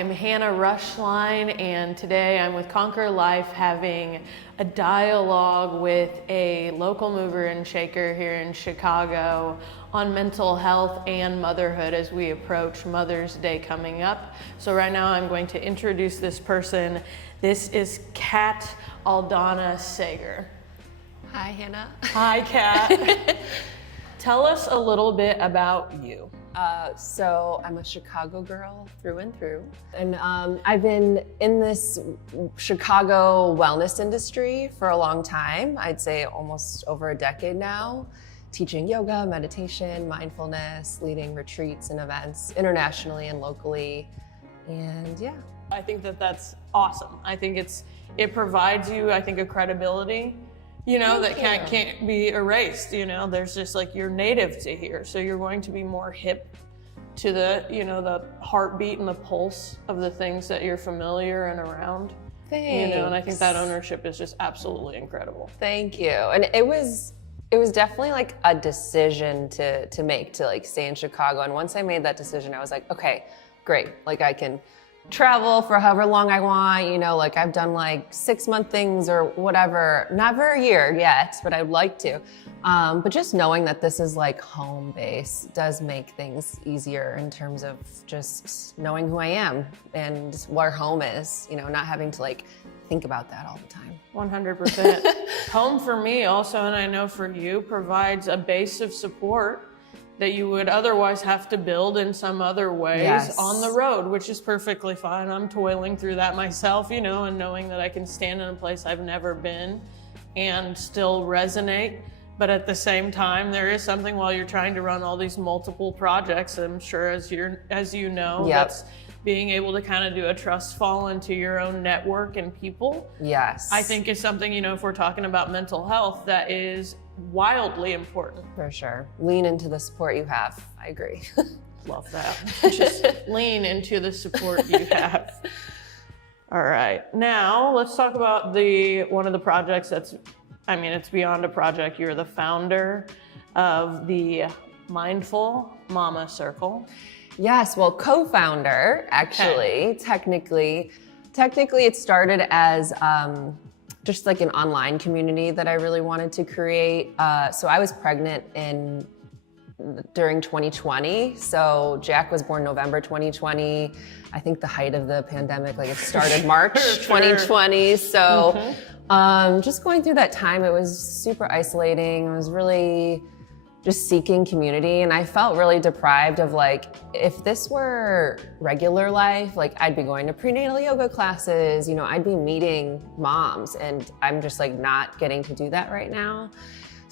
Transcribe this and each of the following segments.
I'm Hannah Roeschlein, and today I'm with Conquer Life having a dialogue with a local mover and shaker here in Chicago on mental health and motherhood as we approach Mother's Day coming up. So right now I'm going to introduce this person. This is Kat Aldana Sager. Hi, Hannah. Hi, Kat. Tell us a little bit about you. So I'm a Chicago girl through and through. And I've been in this Chicago wellness industry for a long time. I'd say almost over a decade now, teaching yoga, meditation, mindfulness, leading retreats and events internationally and locally. And yeah. I think that that's awesome. I think it provides you, I think, a credibility, that can't be erased. There's just like, you're native to here, so you're going to be more hip to the, the heartbeat and the pulse of the things that you're familiar and around. Thanks. And I think that ownership is just absolutely incredible. Thank you. And it was definitely like a decision to make, to like stay in Chicago. And once I made that decision, I was like, okay, great. Like I can travel for however long I want, like I've done like 6-month things or whatever, not for a year yet, but I'd like to. But just knowing that this is like home base does make things easier in terms of just knowing who I am and where home is, not having to like think about that all the time. 100%. Home for me also, and I know for you, provides a base of support that you would otherwise have to build in some other ways on the road, which is perfectly fine. I'm toiling through that myself, and knowing that I can stand in a place I've never been and still resonate. But at the same time, there is something while you're trying to run all these multiple projects, I'm sure as you know, that's being able to kind of do a trust fall into your own network and people. Yes. I think is something, if we're talking about mental health, that is wildly important. For sure. Lean into the support you have. I agree. Love that. Just lean into the support you have. All right. Now let's talk about one of the projects it's beyond a project. You're the founder of the Mindful Mama Circle. Yes, well, co-founder, actually. Okay. Technically it started as just like an online community that I really wanted to create. So I was pregnant during 2020. So Jack was born November 2020. I think the height of the pandemic, like it started March 2020. So just going through that time, it was super isolating. I was really just seeking community, and I felt really deprived of like, if this were regular life, like I'd be going to prenatal yoga classes, I'd be meeting moms, and I'm just like not getting to do that right now.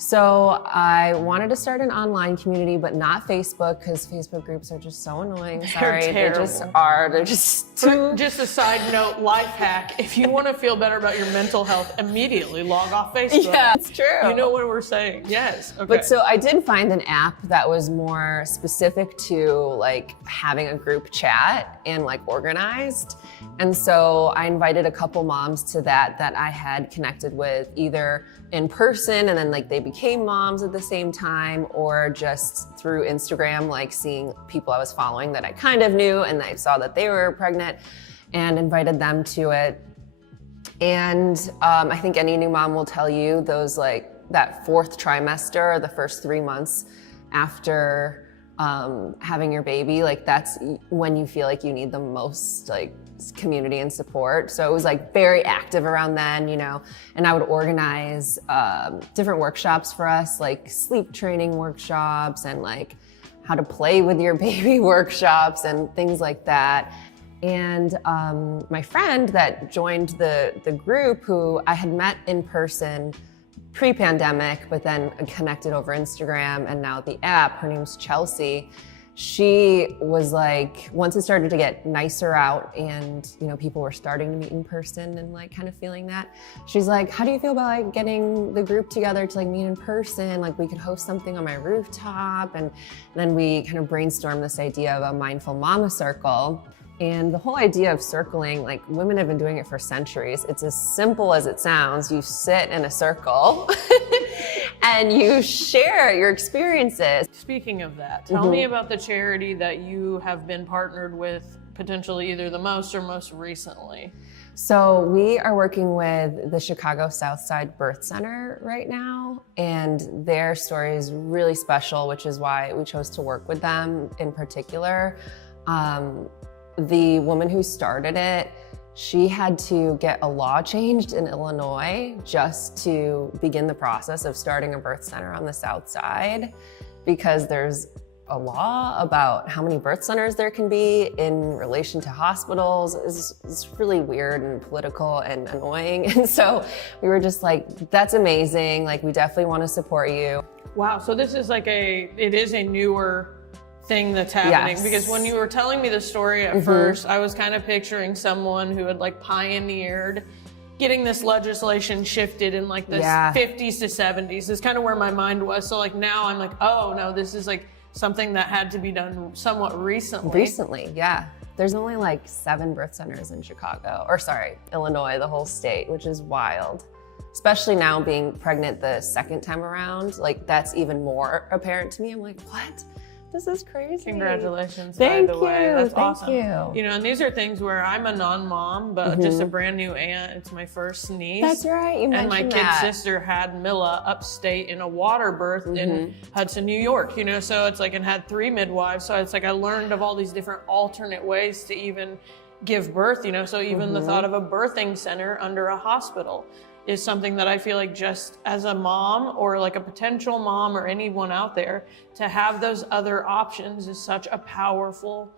So I wanted to start an online community, but not Facebook, because Facebook groups are just so annoying. Sorry, They're they just are. They're just too... Just a side note, life hack. If you want to feel better about your mental health, immediately log off Facebook. Yeah, it's true. You know what we're saying. Yes. Okay. But so I did find an app that was more specific to like having a group chat and like organized. And so I invited a couple moms to that I had connected with either in person and then like they became moms at the same time, or just through Instagram, like seeing people I was following that I kind of knew and I saw that they were pregnant and invited them to it. And I think any new mom will tell you those like that 4th trimester, or the first 3 months after having your baby, like that's when you feel like you need the most like community and support. So it was like very active around then, and I would organize different workshops for us, like sleep training workshops and like how to play with your baby workshops and things like that. And my friend that joined the group, who I had met in person pre-pandemic, but then connected over Instagram and now the app, her name's Chelsea. She was like, once it started to get nicer out and people were starting to meet in person and like kind of feeling that, she's like, how do you feel about like getting the group together to like meet in person? Like we could host something on my rooftop. And then we kind of brainstormed this idea of a Mindful Mama Circle. And the whole idea of circling, like women have been doing it for centuries. It's as simple as it sounds. You sit in a circle and you share your experiences. Speaking of that, tell me about the charity that you have been partnered with potentially either the most or most recently? So we are working with the Chicago Southside Birth Center right now, and their story is really special, which is why we chose to work with them in particular. The woman who started it, she had to get a law changed in Illinois just to begin the process of starting a birth center on the South Side, because there's a law about how many birth centers there can be in relation to hospitals. It's really weird and political and annoying. And so we were just like, that's amazing. Like, we definitely want to support you. Wow, so this is like it is a newer thing that's happening. Yes. Because when you were telling me the story at first, I was kind of picturing someone who had like pioneered getting this legislation shifted in like the 50s to 70s is kind of where my mind was. So like now I'm like, oh no, this is like something that had to be done somewhat recently. Recently, yeah. There's only like 7 birth centers in Illinois, the whole state, which is wild. Especially now being pregnant the second time around, like that's even more apparent to me. I'm like, what? This is crazy. Congratulations, Thank by the way. you. That's Thank awesome. you. You know, and these are things where I'm a non-mom, but just a brand new aunt. It's my first niece. That's right, you mentioned that. And my kid's sister had Milla upstate in a water birth in Hudson, New York, you know, so it's like, and had 3 midwives. So it's like I learned of all these different alternate ways to even give birth, you know, so even the thought of a birthing center under a hospital is something that I feel like just as a mom or like a potential mom or anyone out there, to have those other options is such a powerful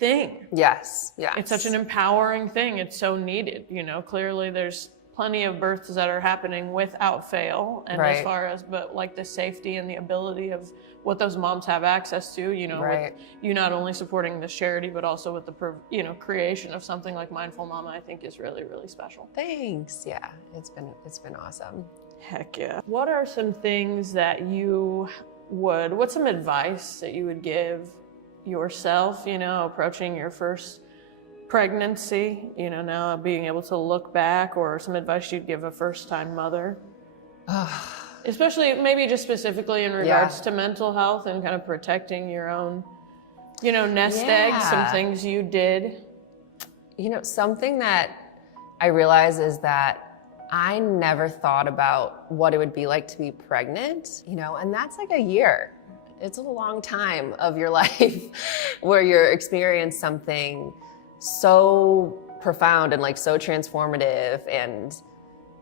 thing. Yes, yes. It's such an empowering thing. It's so needed. You know, clearly there's plenty of births that are happening without fail. And as far as, but like the safety and the ability of what those moms have access to, you know, with you not only supporting this charity, but also with the, you know, creation of something like Mindful Mama, I think is really, really special. Thanks. Yeah, it's been awesome. Heck yeah. What are some things that what's some advice that you would give yourself, you know, approaching your first pregnancy, you know, now being able to look back, or some advice you'd give a first-time mother? Especially maybe just specifically in regards to mental health and kind of protecting your own, you know, nest eggs, some things you did. You know, something that I realize is that I never thought about what it would be like to be pregnant, you know, and that's like a year. It's a long time of your life where you're experiencing something so profound and like so transformative, and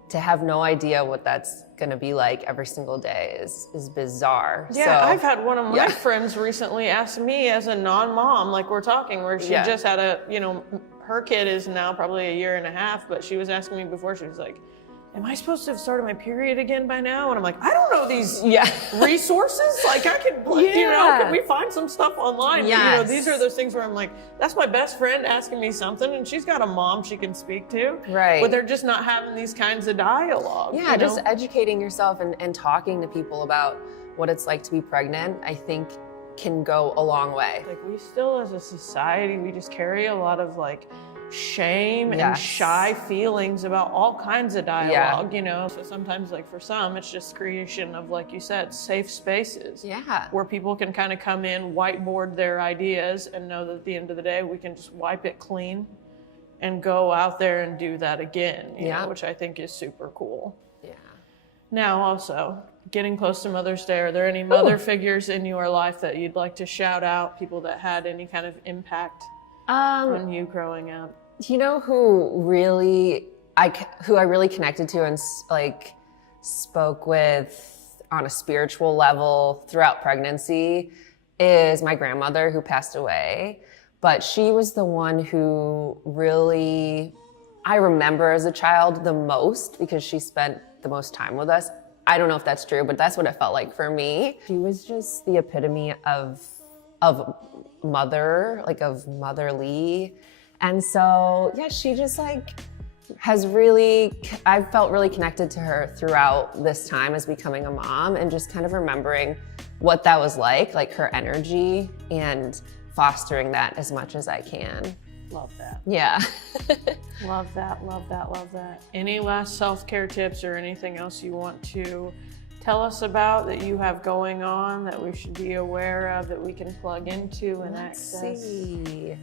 to have no idea what that's gonna be like every single day is bizarre. Yeah, so, I've had one of my friends recently ask me as a non-mom, like we're talking, where she just had you know, her kid is now probably 1.5 years, but she was asking me before, she was like, am I supposed to have started my period again by now? And I'm like, I don't know these resources. Like I could, you know, can we find some stuff online? Yes. But, you know, these are those things where I'm like, that's my best friend asking me something, and she's got a mom she can speak to. Right. But they're just not having these kinds of dialogue. Yeah, you just know? educating yourself and talking to people about what it's like to be pregnant, I think can go a long way. Like we still, as a society, we just carry a lot of like shame and shy feelings about all kinds of dialogue, you know? So sometimes like for some, it's just creation of, like you said, safe spaces where people can kind of come in, whiteboard their ideas, and know that at the end of the day, we can just wipe it clean and go out there and do that again, you know, which I think is super cool. Yeah. Now also, getting close to Mother's Day, are there any mother figures in your life that you'd like to shout out, people that had any kind of impact on you growing up? You know who I really connected to and like spoke with on a spiritual level throughout pregnancy is my grandmother, who passed away. But she was the one who really I remember as a child the most, because she spent the most time with us. I don't know if that's true, but that's what it felt like for me. She was just the epitome of mother, like of motherly. And so, yeah, she just like I've felt really connected to her throughout this time as becoming a mom, and just kind of remembering what that was like her energy, and fostering that as much as I can. Love that. Yeah. Love that, love that, love that. Any last self-care tips or anything else you want to tell us about that you have going on that we should be aware of, that we can plug into and access? See.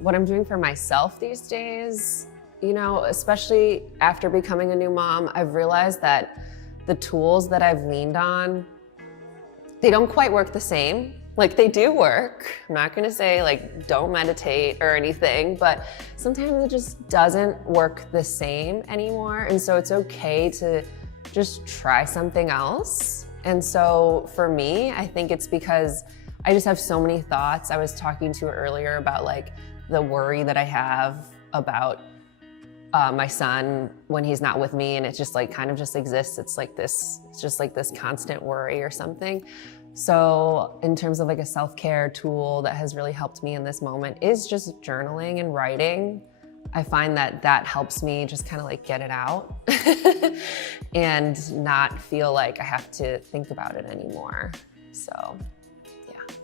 What I'm doing for myself these days, you know, especially after becoming a new mom, I've realized that the tools that I've leaned on, they don't quite work the same. Like, they do work. I'm not gonna say like don't meditate or anything, but sometimes it just doesn't work the same anymore. And so it's okay to just try something else. And so for me, I think it's because I just have so many thoughts. I was talking to you earlier about like the worry that I have about my son when he's not with me, and it just like kind of just exists. It's just like this constant worry or something. So in terms of like a self-care tool that has really helped me in this moment is just journaling and writing. I find that that helps me just kind of like get it out and not feel like I have to think about it anymore. So yeah.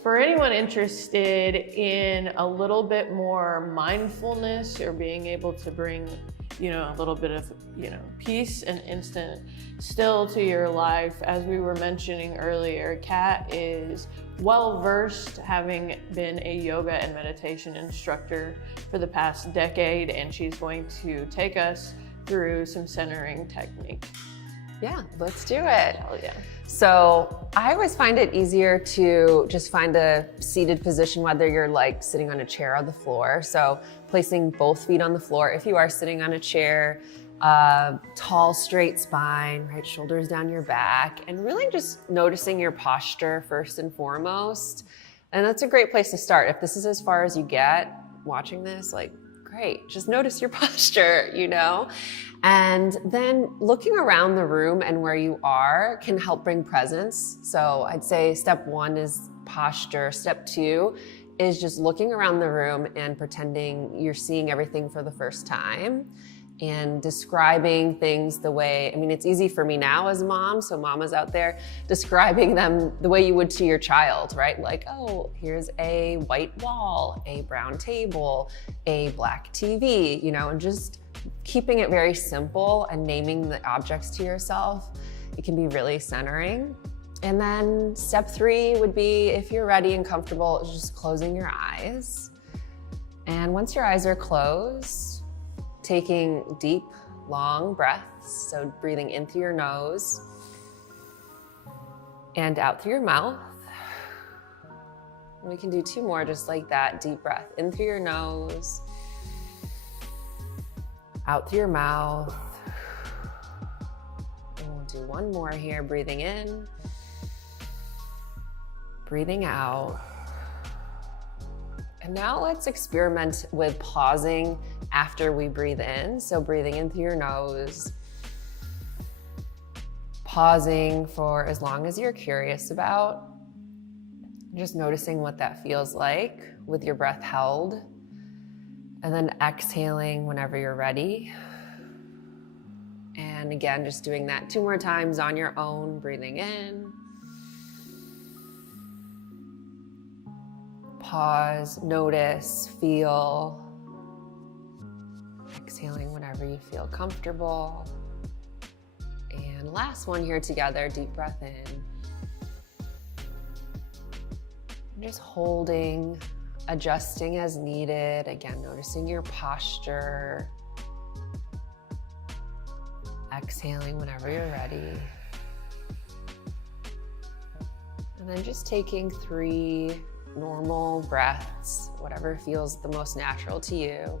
For anyone interested in a little bit more mindfulness or being able to bring, you know, a little bit of, you know, peace and instant still to your life, as we were mentioning earlier, Kat is well-versed, having been a yoga and meditation instructor for the past decade, and she's going to take us through some centering technique. Yeah, let's do it. Hell yeah. So I always find it easier to just find a seated position, whether you're like sitting on a chair or the floor. So placing both feet on the floor. If you are sitting on a chair, tall, straight spine, right? Shoulders down your back, and really just noticing your posture first and foremost. And that's a great place to start. If this is as far as you get watching this, like, great, just notice your posture, you know? And then looking around the room and where you are can help bring presence. So I'd say step one is posture. Step two is just looking around the room and pretending you're seeing everything for the first time and describing things the way, I mean, it's easy for me now as a mom, so mamas out there, describing them the way you would to your child, right? Like, oh, here's a white wall, a brown table, a black TV, you know, and just keeping it very simple and naming the objects to yourself. It can be really centering. And then step three would be, if you're ready and comfortable, is just closing your eyes. And once your eyes are closed, taking deep, long breaths. So breathing in through your nose and out through your mouth. And we can do two more just like that. Deep breath in through your nose, out through your mouth. And we'll do one more here. Breathing in, breathing out. And now let's experiment with pausing after we breathe in. So breathing in through your nose, pausing for as long as you're curious about, just noticing what that feels like with your breath held, and then exhaling whenever you're ready. And again, just doing that two more times on your own, breathing in, pause, notice, feel. Exhaling whenever you feel comfortable. And last one here together, deep breath in. Just holding, adjusting as needed. Again, noticing your posture. Exhaling whenever you're ready. And then just taking 3 normal breaths, whatever feels the most natural to you.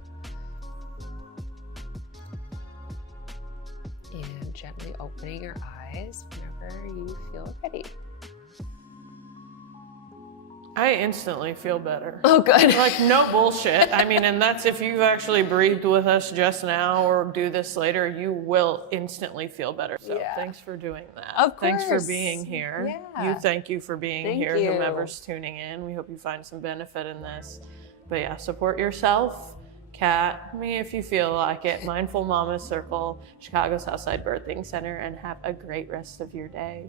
And gently opening your eyes whenever you feel ready. I instantly feel better. Oh, good. Like, no bullshit. I mean, and that's if you've actually breathed with us just now or do this later, you will instantly feel better. So thanks for doing that. Of course. Thanks for being here. Yeah. Thank you for being Thank here, you. whomever's tuning in. We hope you find some benefit in this. But yeah, support yourself. Kat, me if you feel like it. Mindful Mama Circle, Chicago Southside Birth Center, and have a great rest of your day.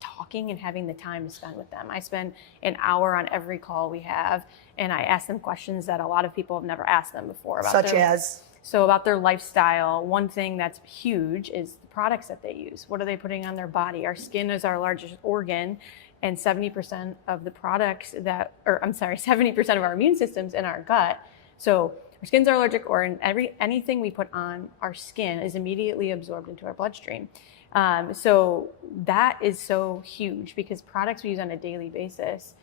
Talking and having the time to spend with them. I spend an hour on every call we have, and I ask them questions that a lot of people have never asked them before. About their lifestyle. One thing that's huge is the products that they use. What are they putting on their body? Our skin is our largest organ, And 70% of the products 70% of our immune system's in our gut. So our skins are allergic, or anything we put on our skin is immediately absorbed into our bloodstream. So that is so huge, because products we use on a daily basis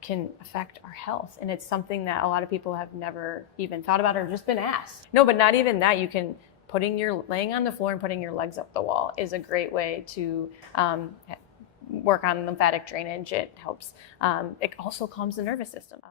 can affect our health. And it's something that a lot of people have never even thought about or just been asked. No, but not even that. Laying on the floor and putting your legs up the wall is a great way to work on lymphatic drainage. It helps. It also calms the nervous system.